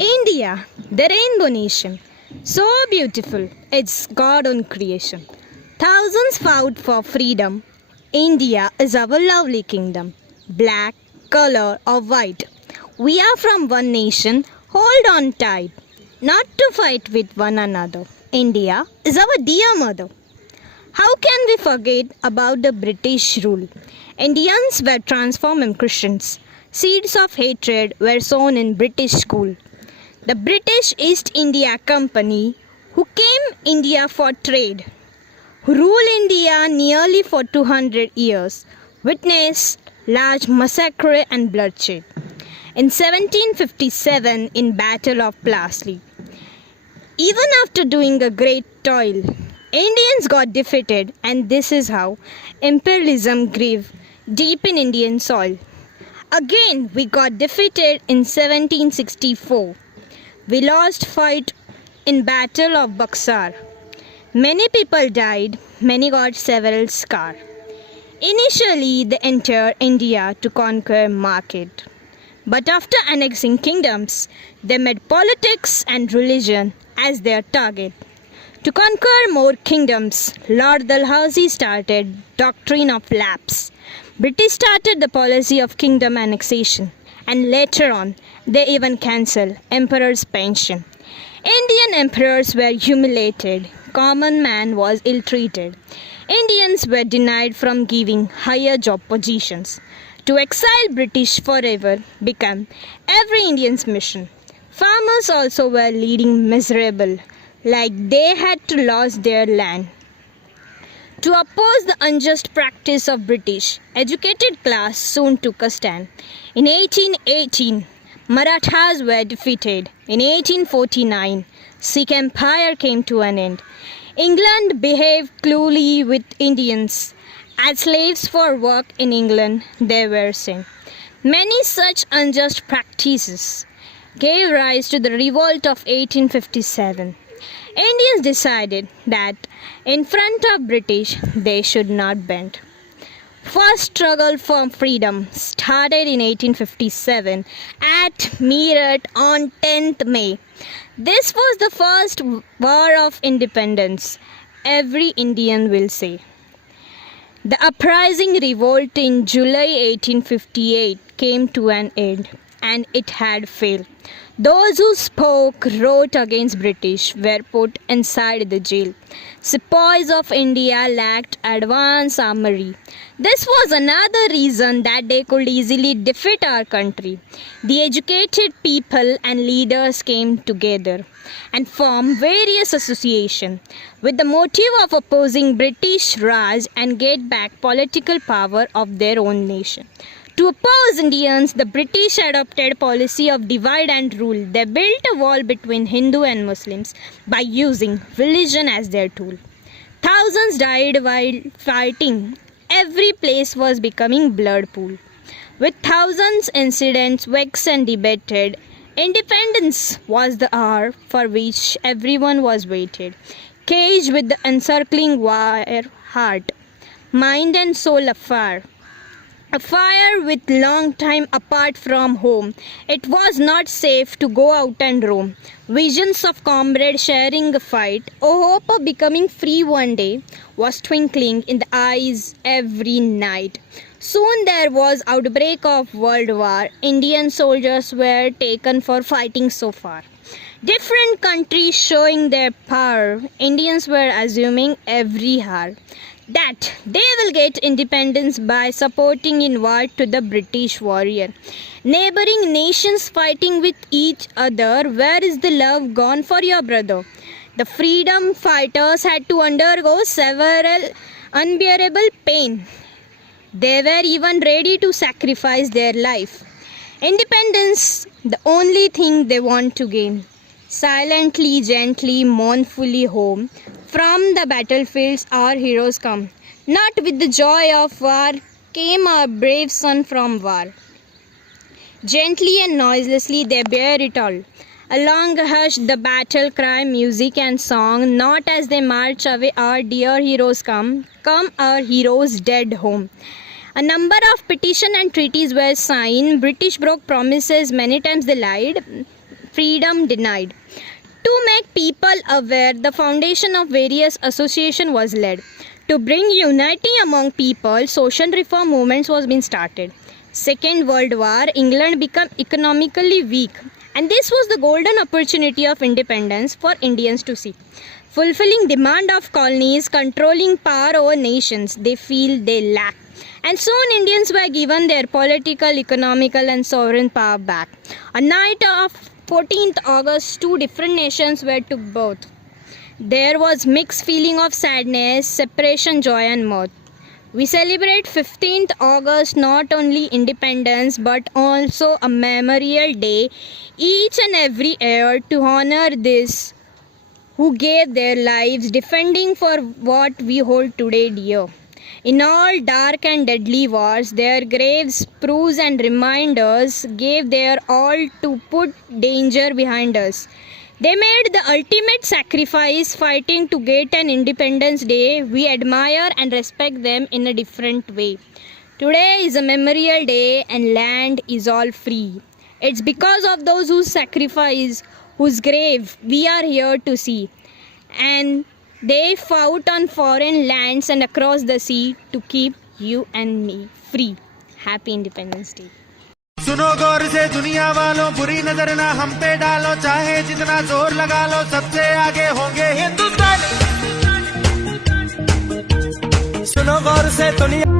India, the rainbow nation. So beautiful, it's God own creation. Thousands fought for freedom. India is our lovely kingdom. Black, color, or white. We are from one nation, hold on tight. Not to fight with one another. India is our dear mother. How can we forget about the British rule? Indians were transformed in Christians. Seeds of hatred were sown in British school. The British East India Company, who came India for trade, who ruled India nearly for 200 years, witnessed large massacre and bloodshed. In 1757, in Battle of Plassley, even after doing a great toil, Indians got defeated, and this is how imperialism grew deep in Indian soil. Again, we got defeated in 1764. We lost fight in Battle of Buxar. Many people died, many got several scars. Initially, they entered India to conquer market. But after annexing kingdoms, they made politics and religion as their target. To conquer more kingdoms, Lord Dalhousie started doctrine of lapse. British started the policy of kingdom annexation, and later on, they even cancelled emperor's pension. Indian emperors were humiliated. Common man was ill-treated. Indians were denied from giving higher job positions. To exile British forever became every Indian's mission. Farmers also were leading miserable, like they had to lose their land. To oppose the unjust practice of British, educated class soon took a stand. In 1818, Marathas were defeated. In 1849, Sikh Empire came to an end. England behaved cruelly with Indians. As slaves for work in England, they were sent. Many such unjust practices gave rise to the revolt of 1857. Indians decided that in front of British, they should not bend. First struggle for freedom started in 1857 at Meerut on 10th May. This was the first war of independence, every Indian will say. The uprising revolt in July 1858 came to an end, and it had failed. Those who spoke, wrote against British were put inside the jail. Sepoys of India lacked advanced armory. This was another reason that they could easily defeat our country. The educated people and leaders came together and formed various associations with the motive of opposing British Raj and get back political power of their own nation. To oppose Indians, the British adopted policy of divide and rule. They built a wall between Hindu and Muslims by using religion as their tool. Thousands died while fighting. Every place was becoming blood pool. With thousands incidents vexed and debated, independence was the hour for which everyone was waited. Caged with the encircling wire heart, mind and soul afar. A fire with long time apart from home. It was not safe to go out and roam. Visions of comrades sharing a fight, a hope of becoming free one day, was twinkling in the eyes every night. Soon there was outbreak of World War. Indian soldiers were taken for fighting so far. Different countries showing their power. Indians were assuming every hour that they will get independence by supporting in war to the British warrior. Neighboring nations fighting with each other, where is the love gone for your brother? The freedom fighters had to undergo several unbearable pain. They were even ready to sacrifice their life. Independence, the only thing they want to gain. Silently, gently, mournfully home. From the battlefields our heroes come. Not with the joy of war came our brave son from war. Gently and noiselessly they bear it all. Along hush the battle cry, music and song. Not as they march away our dear heroes come our heroes dead home. A number of petitions and treaties were signed. British broke promises, many times they lied. freedom denied. To make people aware, the foundation of various associations was led. To bring unity among people, social reform movements was being started. Second World War, England became economically weak, and this was the golden opportunity of independence for Indians to see. Fulfilling demand of colonies, controlling power over nations they feel they lack. And soon Indians were given their political, economical and sovereign power back. A night of 14th August, two different nations were to birth. There was mixed feeling of sadness, separation, joy and mirth. We celebrate 15th August not only independence but also a memorial day each and every year to honor this who gave their lives defending for what we hold today dear. In all dark and deadly wars, their graves, proofs and reminders gave their all to put danger behind us. They made the ultimate sacrifice fighting to get an Independence Day. We admire and respect them in a different way. Today is a memorial day and land is all free. It's because of those who sacrifice, whose grave we are here to see. And they fought on foreign lands and across the sea to keep you and me free. Happy Independence Day. सुनो गौर से दुनिया वालों, बुरी नजर ना हम पे डालो, चाहे जितना जोर लगा लो, सबसे आगे होंगे हिंदुस्तान। सुनो गौर से दुनिया